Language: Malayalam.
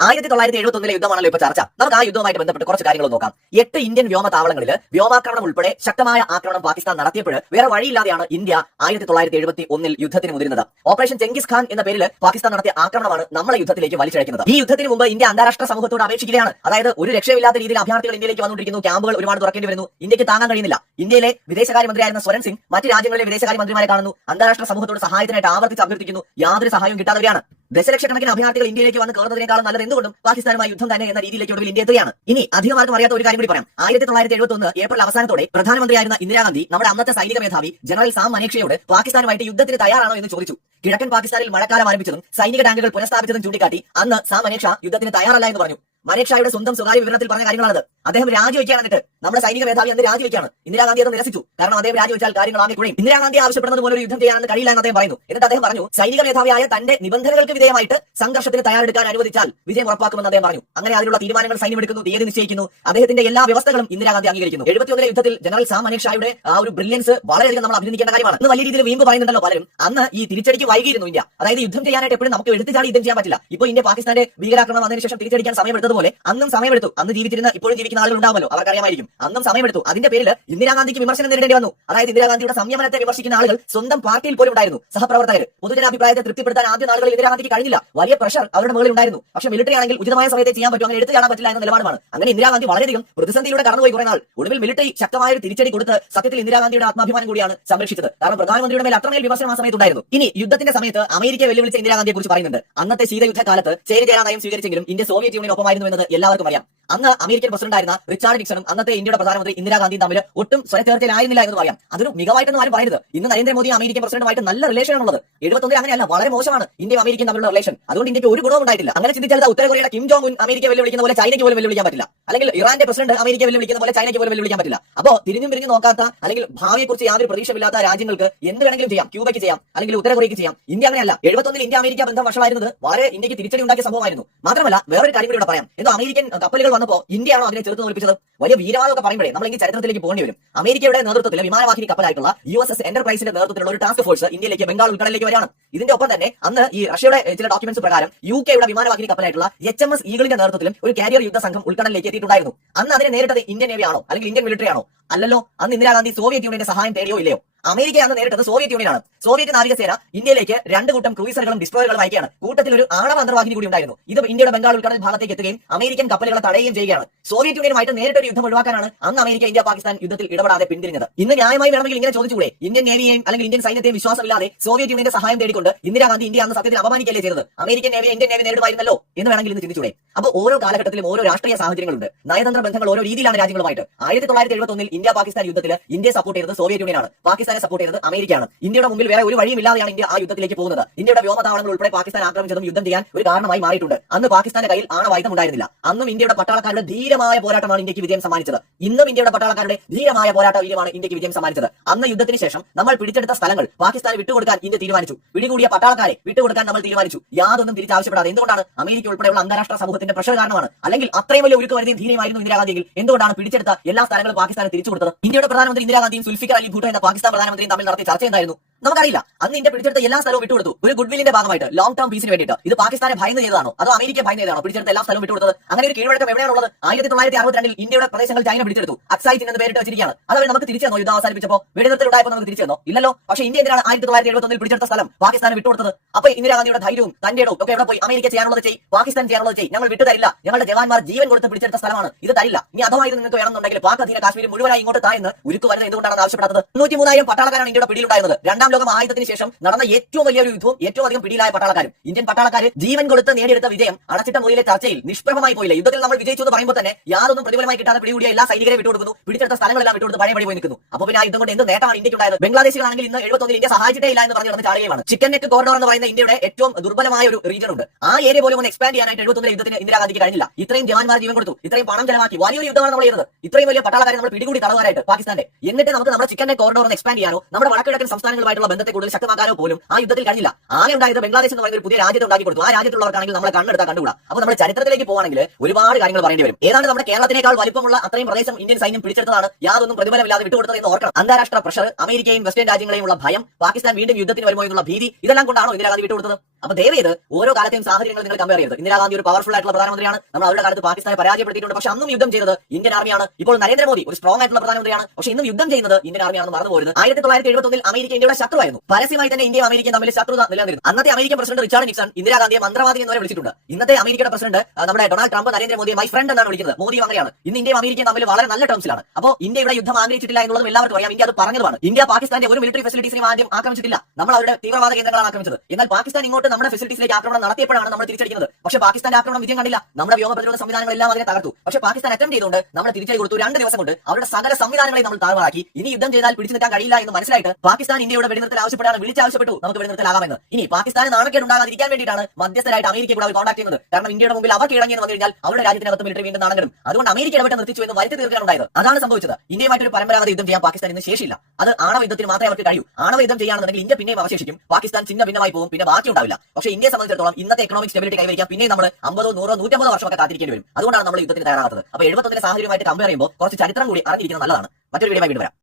ആയിരത്തി തൊള്ളായിരത്തി എഴുപത്തി ഒന്നിലെ യുദ്ധമാണല്ലോ ഇപ്പൊ ചർച്ച. നമുക്ക് ആ യുദ്ധവുമായി ബന്ധപ്പെട്ട് കുറച്ച് കാര്യങ്ങൾ നോക്കാം. എട്ട് ഇന്ത്യൻ വ്യോമ താവളങ്ങളിൽ വ്യോമാക്രമണം ഉൾപ്പെടെ ശക്തമായ ആക്രമണം പാകിസ്ഥാൻ നടത്തിയപ്പോൾ വേറെ വഴിയില്ലാതെയാണ് ഇന്ത്യ ആയിരത്തി തൊള്ളായിരത്തി എഴുപത്തി ഒന്നിൽ യുദ്ധത്തിന് മുതിരുന്നത്. ഓപ്പറേഷൻ ചെങ്കിസ് ഖാൻ എന്ന പേരിൽ പാകിസ്ഥാൻ നടത്തിയ ആക്രമണമാണ് നമ്മളെ യുദ്ധത്തിലേക്ക് വലിച്ചഴക്കുന്നത് ഈ യുദ്ധത്തിന് മുമ്പ് ഇന്ത്യ അന്താരാഷ്ട്ര സമൂഹത്തോട് അപേക്ഷിക്കുകയാണ്. അതായത് ഒരു രക്ഷയില്ലാത്ത രീതിയിൽ അഭയാർത്ഥികൾ ഇന്ത്യയിലേക്ക് വന്നുകൊണ്ടിരിക്കുന്നു. ക്യാമ്പുകൾ ഒരുപാട് തുറക്കേണ്ടി വരുന്നു. ഇന്ത്യയ്ക്ക് താങ്ങാൻ കഴിയുന്നില്ല. ഇന്ത്യയിലെ വിദേശകാര്യമന്ത്രിയായിരുന്ന സ്വരൻ സിംഗ് മറ്റ് രാജ്യങ്ങളിലെ വിദേശകാര്യമന്ത്രിമാരെ കാണുന്നു. അന്താരാഷ്ട്ര സമൂഹത്തോട് സഹായത്തിനായിട്ട് ആവർത്തിച്ച് അഭ്യർത്ഥിക്കുന്നു. യാതൊരു സഹായവും കിട്ടാത്തവരാണ് ദശലക്ഷക്കണക്കിന് അഭയാർത്ഥികൾ ഇന്ത്യയിലേക്ക് വന്ന് കയറുന്നതിനേക്കാളും നല്ലത് എന്തുകൊണ്ടും പാകിസ്ഥാനുമായി യുദ്ധം തന്നെ എന്ന രീതിയിലേക്ക് ഒടുവിൽ ഇന്ത്യ എത്തുകയാണ്. ഇനി അധികമാർക്കും അറിയാത്ത ഒരു കാര്യം കൂടി പറയാം. ആയിരത്തി തൊള്ളായിരത്തി എഴുപത്തി ഒന്ന് ഏപ്രിൽ അവസാനത്തോടെ പ്രധാനമന്ത്രിയായിരുന്ന ഇന്ദിരാഗാന്ധി നമ്മുടെ അന്നത്തെ സൈനിക മേധാവി ജനറൽ സാം മനേക്ഷയോട് പാകിസ്ഥാനുമായിട്ട് യുദ്ധത്തിന് തയ്യാറാണോ എന്ന് ചോദിച്ചു. കിഴക്കൻ പാകിസ്ഥാനിൽ മഴക്കാലം ആരംഭിച്ചതും സൈനിക ടാങ്കുകൾ പുനഃസ്ഥാപിച്ചതും ചൂണ്ടിക്കാട്ടി അന്ന് സാം മനേക്ഷ യുദ്ധത്തിന് തയ്യാറല്ല എന്ന് പറഞ്ഞു. മനേക്ഷയുടെ സ്വന്തം സ്വകാര്യ വിവരണത്തിൽ പറഞ്ഞ കാര്യങ്ങളാണ് അദ്ദേഹം രാജിവെക്കുകയാണ് എന്നിട്ട് നമ്മുടെ സൈനിക മേധാവി അന്ന് രാജിവെക്കുകയാണ് ഇന്ദിരാഗാന്ധി അത് നിരസിച്ചു. കാരണം അദ്ദേഹം രാജിവെച്ചാൽ കാര്യങ്ങൾ ആകെ കുഴയും. ഇന്ദിരാഗാന്ധി ആവശ്യപ്പെടുന്നത് പോലെ ഒരു യുദ്ധം ചെയ്യാനെന്ന് കഴിയില്ല എന്ന് അദ്ദേഹം പറയുന്നു. എന്നിട്ട് അദ്ദേഹം പറഞ്ഞു സൈനിക മേധാവിയായ തന്റെ നിബന്ധനകൾക്ക് വിധേയമായിട്ട് സംഘർഷത്തിന് തയ്യാറെടുക്കാൻ അനുവദിച്ചാൽ വിജയം ഉറപ്പാക്കുമെന്ന് അദ്ദേഹം പറഞ്ഞു. അങ്ങനെ അതിനുള്ള തീരുമാനങ്ങൾ സൈന്യം എടുക്കുന്നു തീയതി നിശ്ചയിക്കുന്നു. അദ്ദേഹത്തിന്റെ എല്ലാ വ്യവസ്ഥകളും ഇന്ദിരാഗാന്ധി അംഗീകരിക്കുന്നു. എഴുപത്തിയൊന്നിലെ യുദ്ധത്തിൽ ജനറൽ സാം മനേക്ഷായുടെ ആ ഒരു ബ്രില്യൻസ് വളരെയധികം നമ്മൾ അഭിനന്ദിക്കേണ്ട കാര്യമാണ്. ഇന്ന് വലിയ രീതിയിൽ വീമ്പ് പറയുന്നുണ്ടല്ലോ പലരും. അന്ന് ഈ തിരിച്ചടിക്ക് വൈകിയിരുന്നു ഇന്ത്യ. അതായത് യുദ്ധം ചെയ്യാനായിട്ട് എപ്പോഴും നമുക്ക് എടുത്തുചാടി യുദ്ധം ചെയ്യാൻ പറ്റില്ല. ഇപ്പോൾ ഇന്ത്യ പാകിസ്ഥാന്റെ ഭീകരാക്രമണം വന്നതിന് ശേഷം തിരിച്ചടിക്കാൻ സമയമെടുത്തതുപോലെ അന്നും സമയമെടുത്തു. അന്ന് ജീവിച്ചിരുന്ന ഇപ്പോഴും ജീവിക്കുന്ന ആളുകൾ ഉണ്ടാവുമല്ലോ. അവർക്കറിയാമായിരിക്കും അന്നും സമയമെടുത്തു. അതിന്റെ പേരിൽ ഇന്ദിരാഗാന്ധിക്ക് വിമർശനം നേരിടേണ്ടി വന്നു. അതായത് ഇന്ദിരാഗാന്ധിയുടെ സംയമനത്തെ വിമർശിക്കുന്ന ആളുകൾ സ്വന്തം പാർട്ടിയിൽ പോലും ഉണ്ടായിരുന്നു. സഹപ്രവർത്തകർ പൊതുജനാഭിപ്രായത്തെ തൃപ്തിപ്പെടുത്താൻ ആദ്യ നാളുകളിൽ ഇന്ദിരാഗാന്ധിക്ക് കഴിഞ്ഞില്ല. വലിയ പ്രഷർ അവരുടെ മുകളിൽ ഉണ്ടായിരുന്നു. പക്ഷേ മിലിറ്ററി ആണെങ്കിൽ ഉചിതമായ സമയത്തെ ചെയ്യാൻ പറ്റും. അങ്ങനെ എടുത്തു കാണാൻ പറ്റില്ല എന്ന നിലപാടാണ് അങ്ങനെ ഇന്ദിരാഗാന്ധി വളരെയധികം പ്രതിസന്ധിയിലൂടെ കടന്നുപോയി കുറെ നാൾ. ഒടുവിൽ മിലിറ്ററി ശക്തമായ ഒരു തിരിച്ചടി കൊടുത്ത് സത്യത്തിൽ ഇന്ദിരാഗാന്ധിയുടെ ആത്മാഭിമാനം കൂടിയാണ് സംരക്ഷിച്ചത്. കാരണം പ്രധാനമന്ത്രിയുടെ മേൽ അത്രമേൽ വിമർശനം ആ സമയത്ത് ഉണ്ടായിരുന്നു. ഇനി യുദ്ധത്തിന്റെ സമയത്ത് അമേരിക്ക വെല്ലുവിളിച്ച ഇന്ദിരാഗാന്ധിയെ കുറിച്ച് പറയുന്നുണ്ട്. അന്നത്തെ ശീതയുദ്ധ കാലത്ത് ചേരി നയം സ്വീകരിച്ചെങ്കിലും ഇന്ത്യ സോവിയറ്റ് യൂണിയൻ ഒപ്പമായിരുന്നു എന്നത് എല്ലാവർക്കും അറിയാം. അന്ന് അമേരിക്കൻ പ്രസിഡന്റായിരുന്ന റിച്ചാർഡ് നിക്സണും അന്നത്തെ ഇന്ത്യയുടെ പ്രധാനമന്ത്രി ഇന്ദിരാഗാന്ധിയും തമ്മിൽ ഒട്ടും സ്വരച്ചേർച്ചയിലായിരുന്നില്ല എന്ന് പറയാം. അതൊരു മികവായിട്ടൊന്നും ആരും പറയരുത്. ഇന്ന് നരേന്ദ്രമോദി അമേരിക്കൻ പ്രസിഡന്റുമായിട്ട് നല്ല റിലേഷൻ ആണുള്ളത്. എഴുപത്തൊന്നിൽ അങ്ങനെയല്ല വളരെ മോശമാണ് ഇന്ത്യയും അമേരിക്കയും തമ്മിലുള്ള റിലേഷൻ അതുകൊണ്ട് ഇന്ത്യയ്ക്ക് ഒരു ഗുണവും ഉണ്ടായിട്ടില്ല. അങ്ങനെ ചിന്തിച്ചാൽ ഉത്തര കൊറിയയുടെ കിം ജോങ് ഉൻ അമേരിക്ക വെല്ലുവിളിക്കുന്ന പോലെ ചൈനയ്ക്ക് പോലും വെല്ലുവിളിക്കാൻ പറ്റില്ല. അല്ലെങ്കിൽ ഇറാന്റെ പ്രസിഡന്റ് അമേരിക്ക വെല്ലുവിളിക്കുന്ന പോലെ ചൈനയ്ക്ക് പോലും വെല്ലുവിളിക്കാൻ പറ്റില്ല. അപ്പോ തിരിഞ്ഞും പിരിഞ്ഞു നോക്കാത്ത അല്ലെങ്കിൽ ഭാവിയെക്കുറിച്ച് യാതൊരു പ്രതീക്ഷയില്ലാത്ത രാജ്യങ്ങൾക്ക് എന്ത് വേണമെങ്കിലും ചെയ്യാം. ക്യൂബയ്ക്ക് ചെയ്യാം. അല്ലെങ്കിൽ ഉത്തര കൊറിയയ്ക്ക് ചെയ്യാം. ഇന്ത്യ അങ്ങനെയല്ല. എഴുപത്തൊന്നിൽ ഇന്ത്യ അമേരിക്ക ബന്ധം വഷളായിരുന്നത് വളരെ ഇന്ത്യയ്ക്ക് തിരിച്ചടി ഉണ്ടാക്കിയ സംഭവമായിരുന്നു. മാത്രമല്ല വേറൊരു കാര്യം കൂടി ഇവിടെ പറയാം. എന്തോ അമേരിക്കൻ കപ്പലുകൾ വന്നപ്പോൾ ഇന്ത്യയാണോ അതിനെ ചെറുത്ത് തോൽപ്പിച്ചത്? വലിയ വീരവാദമൊക്കെ പറയുമ്പോഴേ ഈ ചരിത്രത്തിലേക്ക് പോകേണ്ടി വരും. അമേരിക്കയുടെ നേതൃത്വത്തിൽ വിമാനവാഹിനി കപ്പലായിട്ടുള്ള യു എസ് എസ് എന്റർപ്രൈസിന്റെ നേതൃത്വത്തിലുള്ള ഒരു ടാസ്ക് ഫോഴ്സ് ഇന്ത്യയിലേക്ക് ബംഗാൾ ഉൾക്കടലിലേക്ക് വരികയാണ്. ഇതിന്റെ ഒപ്പം തന്നെ അന്ന് ഈ റഷ്യയുടെ ചില ഡോക്യുമെന്റ്സ് പ്രകാരം യു കെയുടെ വിമാനവാഹിനി കപ്പലായിട്ടുള്ള എച്ച് എം എസ് ഈഗിളിന്റെ നേതൃത്വത്തിലും ഒരു കാരിയർ യുദ്ധ സംഘം ഉൾക്കടലിലേക്ക് എത്തിയിട്ടുണ്ടായിരുന്നു. അന്ന് അതിനെ നേരിട്ടത് ഇന്ത്യൻ നേവിയാണോ അല്ലെങ്കിൽ ഇന്ത്യൻ മിലിറ്ററി ആണോ? അല്ലല്ലോ അന്ന് ഇന്ദിരാഗാന്ധി സോവിയറ്റ് യൂണിയന്റെ സഹായം തേടിയോ ഇല്ലയോ? അമേരിക്ക അന്ന് നേരിട്ടത് സോവിയറ്റ് യൂണിയനാണ്. സോവിയറ്റ് നാവികസേന ഇന്ത്യയിലേക്ക് രണ്ട് കൂട്ടം ക്രൂയിസറുകളും ഡിസ്ട്രോയറുകളും അയക്കുകയാണ്. കൂട്ടത്തിൽ ഒരു ആണവ അന്തർവാഹിനി കൂടി ഉണ്ടായിരുന്നു. ഇത് ഇന്ത്യയുടെ ബംഗാൾ ഉൾക്കടൽ ഭാഗത്തേക്ക് എത്തുകയും അമേരിക്കൻ കപ്പലുകളെ തടയുകയും ചെയ്യുകയാണ്. സോവിയറ്റ് യൂണിയനുമായിട്ട് നേരിട്ട് ഒരു യുദ്ധം ഒഴിവാക്കാനാണ് അന്ന് അമേരിക്ക ഇന്ത്യ പാകിസ്ഥാൻ യുദ്ധത്തിൽ ഇടപെടാതെ പിന്തിരിഞ്ഞത്. ഇന്ന് ന്യായമായി വേണമെങ്കിൽ ഇങ്ങനെ ചോദിച്ചുകൂടെ? ഇന്ത്യൻ നേവിയെയും അല്ലെങ്കിൽ ഇന്ത്യൻ സൈന്യത്തെയും വിശ്വാസമില്ലാതെ സോവിയറ്റ് യൂണിയന്റെ സഹായം തേടിക്കൊണ്ട് ഇന്ദിരാഗാന്ധി ഇന്ത്യ അന്ന് സത്യത്തിൽ അപമാനിക്കല്ലേ ചെയ്തത്? അമേരിക്കൻ നേവിയെ ഇന്ത്യൻ നേവി നേരിടുമായിരുന്നല്ലോ എന്ന് വേണമെങ്കിൽ ഇന്ന് ചിന്തിച്ചൂടെ അപ്പോൾ ഓരോ കാലഘട്ടത്തിലും ഓരോ രാഷ്ട്രീയ സാഹചര്യങ്ങളുണ്ട്. നയതന്ത്ര ബന്ധങ്ങൾ ഓരോ രീതിയിലാണ് രാജ്യങ്ങളുമായിട്ട്. ആയിരത്തി തൊള്ളായിരത്തി എഴുപത്തി ഒന്നിൽ ഇന്ത്യ പാകിസ്ഥാൻ യുദ്ധത്തിൽ ഇന്ത്യ സപ്പോർട്ട് ചെയ്തത് സോവിയറ്റ് യൂണിയനാണ്. പാകിസ്ഥാനെ സപ്പോർട്ട് ചെയ്തത് അമേരിക്കയാണ്. ഇന്ത്യയുടെ മുമ്പിൽ വേറെ ഒരു വഴിയും ഇല്ലാതെയാണ് ഇന്ത്യ ആ യുദ്ധത്തിലേക്ക് പോകുന്നത്. ഇന്ത്യയുടെ വ്യോമതാവളങ്ങൾ ഉൾപ്പെടെ പാകിസ്ഥാൻ ആക്രമിച്ചതും യുദ്ധം ചെയ്യാൻ ഒരു കാരണമായി മാറിയിട്ടുണ്ട്. അന്ന് പാകിസ്ഥാന്റെ കയ്യിൽ ആണവായുധം ഉണ്ടായിരുന്നില്ല. അന്നും ഇന്ത്യയുടെ പട്ടാളക്കാരുടെ ധീരമായ പോരാട്ടമാണ് ഇന്ത്യയ്ക്ക് വിജയം സമ്മാനിച്ചത്. ഇന്നും ഇന്ത്യയുടെ പട്ടാളക്കാരുടെ ധീരമായ പോരാട്ട വീര്യമാണ് ഇന്ത്യയ്ക്ക് വിജയം സമ്മാനിച്ചത്. അന്ന് യുദ്ധത്തിന് ശേഷം നമ്മൾ പിടിച്ചെടുത്ത സ്ഥലങ്ങൾ പാകിസ്ഥാന് വിട്ടുകൊടുക്കാൻ ഇന്ത്യ തീരുമാനിച്ചു. പിടികൂടിയ പട്ടാളക്കാരെ വിട്ടുകൊടുക്കാൻ നമ്മൾ തീരുമാനിച്ചു. യാതൊന്നും തിരിച്ചാവശ്യപ്പെടാതെ എന്തുകൊണ്ടാണ് അമേരിക്ക ഉൾപ്പെടെയുള്ള അന്താരാഷ്ട്ര സമൂഹത്തിന്റെ പ്രഷർ കാരണമാണ്? അല്ലെങ്കിൽ അത്രയും വലിയ ഒരുക്ക് വരുന്ന ധീരമായിരുന്നു ഇന്ദിരാഗാന്ധിയെങ്കിൽ എന്തുകൊണ്ടാണ് പിടിച്ചെടുത്ത എല്ലാ സ്ഥലങ്ങളും പാകിസ്ഥാന് തിരിച്ചു കൊടുത്തത് ഇന്ത്യയുടെ പ്രധാനമന്ത്രി ഇന്ദിരാഗാന്ധിയും സുൽഫിക്കർ അലി ഭൂട്ടോ എന്ന പാകിസ്ഥാൻ പ്രധാനമന്ത്രിയും തമ്മിൽ നടത്തിയ ചർച്ച എന്തായിരുന്നു? നമുക്കറിയില്ല. അന്ന് ഇന്ത്യ പിടിച്ചെടുത്ത എല്ലാ സ്ഥലവും വിട്ടുകൊടുത്തു. ഒരു ഗുഡ് വില്ലിന്റെ ഭാഗമായിട്ട് ലോങ് ടേം പീസിന് വേണ്ടിയിട്ട്. ഇത് പാകിസ്ഥാനെ ഭയന്ന് ചെയ്തതാണോ അതോ അമേരിക്ക ഭയന്ന് ചെയ്തതാണോ പിടിച്ചെടുത്ത എല്ലാ സ്ഥലവും വിട്ടുകൊടുത്തത്? അങ്ങനെ ഒരു കീഴ്വഴക്കം എവിടെയാണുള്ളത്? ആയിരത്തി തൊള്ളായിരത്തി അറുപത്തിരണ്ടിൽ ഇന്ത്യയുടെ പ്രദേശങ്ങൾ ചൈന പിടിച്ചെടുത്തു. അക്സൈ എന്ന് പേരിട്ട് വെച്ചിരിക്കുകയാണ്. അതവർ നമുക്ക് തിരിച്ചു തന്നോ. യുദ്ധം അവസാനിപ്പിച്ചപ്പോൾ വെടിനിർത്തലുണ്ടായപ്പോൾ നമുക്ക് തിരിച്ചു തന്നോ. ഇല്ലല്ലോ. പക്ഷേ ഇന്ത്യ എന്തിനാണ് ആയിരത്തി തൊള്ളായിരത്തി എഴുപത്തൊന്നിൽ പിടിച്ചെടുത്ത സ്ഥലം? പാകിസ്ഥാന് വിട്ടുകൊടുത്തത്. അപ്പൊ ഇന്ദിരാഗാന്ധിയുടെ ധൈര്യവും തന്റെ ഒക്കെ എവിടെ പോയി? അമേരിക്ക ചെയ്യാനുള്ളത് ചെയ്യും പാകിസ്ഥാൻ ചെയ്യാനുള്ളത് ചെയ്യും ഞങ്ങൾ വിട്ടു തരില്ല ഞങ്ങളുടെ ജവാന്മാർ ജീവൻ കൊടുത്ത് പിടിച്ചെടുത്ത സ്ഥലമാണ്. ഇത് തരില്ല. ഇനി അഥവായത് നിങ്ങൾക്ക് വേണമെന്നുണ്ടെങ്കിൽ പാക് അധീന കാശ്മീർ മുഴുവനായി ഇങ്ങോട്ട് താഴ്ന്ന് ഉരുക്ക് എന്തുകൊണ്ടാണ് ആവശ്യപ്പെട്ടത് നൂറ്റി മൂന്നായിരം പട്ടാളക്കാരാണ് ഇന്ത്യയുടെ പിടിയിലുണ്ടായിരുന്നത്. രണ്ടാം ലോകം ആയുധത്തിന് ശേഷം നടന്ന ഏറ്റവും വലിയൊരു യുദ്ധവും ഏറ്റവും അധികം പിടിയിലായ പട്ടാളക്കാരും. ഇന്ത്യൻ പട്ടാളക്കാർ ജീവൻ കൊടുത്ത് നേടിയെടുത്ത വിജയം അടച്ചിട്ട മുറിയിലെ ചർച്ചയിൽ നിഷ്പ്രഭമായി പോയില്ല. യുദ്ധത്തിൽ നമ്മൾ വിജയിച്ചു എന്ന് പറയുമ്പോൾ തന്നെ യാതൊന്നും പ്രതിഫലമായി കിട്ടാതെ പിടികൂടിയ എല്ലാ സൈനികരെ വിട്ടുകൊടുക്കുന്നു. പിടിച്ചെടുത്ത സ്ഥലങ്ങളെല്ലാം വിട്ടുകൊടുത്ത് പഴയ പടി പോയി നിൽക്കുന്നു. അപ്പോൾ പിന്നെ ആ യുദ്ധം കൊണ്ട് എന്ത് നേട്ടമാണ് ഇന്ത്യയ്ക്ക് ഉണ്ടായത്? ബംഗ്ലാദേശികളാണെങ്കിൽ ഇന്ന് എഴുപത്തൊന്നിൽ ഇന്ത്യ സഹായിച്ചിട്ടേ ഇല്ല എന്ന് പറഞ്ഞ് നടന്ന് ചാടുകയാണ് ചിക്കൻ നെക്ക് കോറിഡോർ എന്ന് പറയുന്ന ഇന്ത്യയുടെ ഏറ്റവും ദുർബലമായ ഒരു റീജിയൻ ഉണ്ട്. ആ ഏരിയ പോലും ഒന്ന് എക്സ്പാൻഡ് ചെയ്യാനായിട്ട് എഴുപത്തൊന്നിലെ യുദ്ധത്തിന് ഇന്ദിരാഗാന്ധിക്ക് കഴിഞ്ഞില്ല. ഇത്രയും ജവാന്മാർ ജീവൻ കൊടുത്തു. ഇത്രയും പണം ചെലവാക്കി. വലിയൊരു യുദ്ധമാണ് നമ്മൾ ചെയ്യുന്നത് ഇത്രയും വലിയ പട്ടാളക്കാരെ നമ്മൾ പിടികൂടി തടവാനായിട്ട് പാകിസ്ഥാന്റെ എന്നിട്ട് നമുക്ക് നമ്മുടെ ചിക്കൻ നെക്ക് കോറിഡോർ ഒന്ന് എക്സ്പാൻഡ് ചെയ്യാനോ നമ്മുടെ വടക്കിഴക്കൻ സംസ്ഥാനങ്ങളുമായി ഇന്ത്യയുമായിട്ടുള്ള ബന്ധത്തെ കൂടുതൽ ശക്തമാക്കാനോ പോലും ആ യുദ്ധത്തിൽ കഴിഞ്ഞില്ല. ആകെ ഉണ്ടായത് ബംഗ്ലാദേശ് എന്ന് പറയുന്ന ഒരു പുതിയ രാജ്യത്തെ ഉണ്ടാക്കി കൊടുത്തു ആ രാജ്യത്തുള്ളവർക്കാണെങ്കിൽ നമ്മളെ കണ്ണെടുത്താൽ കണ്ടുകൂടാ. അപ്പോൾ നമ്മുടെ ചരിത്രത്തിലേക്ക് പോവാണെങ്കിൽ ഒരുപാട് കാര്യങ്ങൾ പറയേണ്ടി വരും. ഏതാണ്ട് നമ്മുടെ കേരളത്തിനേക്കാൾ വലിപ്പമുള്ള അത്രയും പ്രദേശം ഇന്ത്യൻ സൈന്യം പിടിച്ചെടുത്തതാണ്. യാതൊന്നും പ്രതിഫലമില്ലാതെ വിട്ടുകൊടുത്തത് എന്ന് ഓർക്കണം. അന്താരാഷ്ട്ര പ്രഷർ അമേരിക്കയും വെസ്റ്റേൺ രാജ്യങ്ങളെയും ഉള്ള ഭയം പാകിസ്ഥാൻ വീണ്ടും യുദ്ധത്തിന് വരുമോ എന്നുള്ള ഭീതി ഇതെല്ലാം കൊണ്ടാണോ ഇന്ദിരാഗാന്ധി വിട്ടുകൊടുത്തത്? അപ്പൊ ദയവേത് ഓരോ കാലത്തെയും സാഹചര്യങ്ങൾ നിങ്ങൾ കമ്പയർ ചെയ്യരുത്. ഇന്ദിരാഗാന്ധി ഒരു പവർഫുൾ ആയിട്ടുള്ള പ്രധാനമന്ത്രിയാണ്. നമ്മൾ അവരുടെ കാലത്ത് പാകിസ്ഥാനെ പരാജയപ്പെടുത്തിയിട്ടുണ്ട്. പക്ഷെ അന്നും യുദ്ധം ചെയ്തത് ഇന്ത്യൻ ആർമിയാണ് ഇപ്പോൾ നരേന്ദ്രമോദി ഒരു സ്ട്രോങ് ആയിട്ടുള്ള പ്രധാനമന്ത്രിയാണ്. പക്ഷെ ഇന്നും യുദ്ധം ചെയ്യുന്നത് ഇന്ത്യൻ ആർമിയാണെന്ന് മറന്നു പോരുന്നത് ആയിരത്തി തൊള്ളായിരത്തി എഴുപത്തൊന്നിൽ അമേരിക്ക ഇന്ത്യയുടെ ശത്രുവായിരുന്നു. പരസ്യമായി തന്നെ ഇന്ത്യയും അമേരിക്കയും തമ്മിൽ ശത്രുത നിലനിന്നിരുന്നു. അന്നത്തെ അമേരിക്കൻ പ്രസിഡന്റ് റിച്ചാർഡ് നിക്സൺ ഇന്ദിരാഗാന്ധിയെ മന്ത്രവാദി എന്ന് വിളിച്ചിട്ടുണ്ട്. ഇന്നത്തെ അമേരിക്കയുടെ പ്രസിഡന്റ് നമ്മുടെ ഡൊണാൾഡ് ട്രംപ് നരേന്ദ്രമോദിയെ മൈ ഫ്രണ്ട് എന്നാണ് വിളിക്കുന്നത്. മോദി അങ്ങനെയാണ്. ഇന്ന് ഇന്ത്യയും അമേരിക്കയും തമ്മിൽ വളരെ നല്ല ടേംസിലാണ് അപ്പോൾ ഇന്ത്യ ഇവിടെ യുദ്ധം ആഗ്രഹിച്ചിട്ടില്ല എന്നുള്ളതും എല്ലാവർക്കും അറിയാം. ഇന്ത്യ അത് പറഞ്ഞതുമാണ്. ഇന്ത്യ പാകിസ്ഥാന്റെ ഒരു മിലിറ്ററി ഫെസിലിറ്റീസിനെ ആദ്യം ആക്രമിച്ചിട്ടില്ല. നമ്മൾ അവരുടെ തീവ്രവാദ കേന്ദ്രങ്ങളാണ് ആക്രമിച്ചത്. എന്നാൽ പാകിസ്ഥാൻ ഇങ്ങോട്ട് നമ്മുടെ ഫെസിലിറ്റീസിലേക്ക് ആക്രമണം നടത്തിയപ്പോഴാണ് നമ്മൾ തിരിച്ചടിക്കുന്നത്. പക്ഷേ പാകിസ്ഥാന്റെ ആക്രമണം വിജയം കണ്ടില്ല. നമ്മുടെ വ്യോമ പ്രതിരോധ സംവിധാനങ്ങളെല്ലാം അതിനെ തകർത്തു. പക്ഷേ പാകിസ്ഥാൻ അറ്റംപ്റ്റ് ചെയ്തുകൊണ്ട് നമ്മൾ തിരിച്ചടി കൊടുത്തു. രണ്ട് ദിവസം കൊണ്ട് അവരുടെ സകല സംവിധാനങ്ങളെ നമ്മൾ താഴ്വാക്കി ഇനി യുദ്ധം ചെയ്താൽ പിടിച്ചു നിൽക്കാൻ കഴിയില്ല എന്ന് മനസ്സിലായിട്ട് പാകിസ്ഥാൻ ഇന്ത്യയുടെ വെടിനിർത്തൽ ആവശ്യപ്പെട്ടാണ് വിളിച്ചാവശ്യപ്പെട്ടു നമുക്ക് വെടിനിർത്തലാകാമെന്ന്. ഇനി പാകിസ്ഥാന് നാണക്കേട് ഉണ്ടാകാതിരിക്കാൻ വേണ്ടിയിട്ടാണ് മധ്യസ്ഥരായിട്ട് അമേരിക്ക കൂടെ അവർ കോൺടാക്ട് ചെയ്യുന്നത്. കാരണം ഇന്ത്യയുടെ മുമ്പിൽ അവർ ഇടങ്ങിയെന്ന് വന്നു കഴിഞ്ഞാൽ അവരുടെ രാജ്യത്തിനകത്ത് മിലിറ്ററി വീണ്ടും നാണകരും അതുകൊണ്ട് അമേരിക്ക ഇടപെട്ട് നിർത്തിച്ചു എന്ന് വരുത്തി തീർക്കാൻ ഉണ്ടായത് അതാണ് സംഭവിച്ചത്. ഇന്ത്യയുമായിട്ട് ഒരു പരമ്പരാഗത യുദ്ധം ചെയ്യാൻ പാകിസ്ഥാൻ ഇന്ന് ശേഷിയില്ല. അത് ആണവ യുദ്ധത്തിന് മാത്രമേ അവർക്ക് കഴിയൂ. ആണവ യുദ്ധം ചെയ്യുകയാണെന്നുണ്ടെങ്കിൽ ഇന്ത്യ പിന്നെയും അവശേഷിക്കും. പാകിസ്ഥാൻ ചിന്ന ഭിന്നമായി പോകും. പിന്നെ ബാക്കി ഉണ്ടാവില്ല പക്ഷേ ഇന്ത്യയെ സംബന്ധിച്ചിടത്തോളം ഇന്നത്തെ എക്കണോമിക് സ്റ്റെബിലിറ്റി കൈവരിക്കാൻ പിന്നെ നമ്മൾ അമ്പതോ നൂറോ നൂറ്റമ്പതോ വർഷമൊക്കെ കാത്തിരിക്കേണ്ടി വരും. അതുകൊണ്ടാണ് നമ്മൾ യുദ്ധത്തിന് തയ്യാറാകാത്തത്. അപ്പോൾ എഴുപത്തൊന്നിലെ സാഹചര്യമായിട്ട് കമ്പയർ ചെയ്യുമ്പോൾ കുറച്ച് ചരിത്രം കൂടി അറിഞ്ഞിരിക്കുന്നത് നല്ലതാണ്. മറ്റൊരു വീഡിയോ വീണ്ടും വരാം.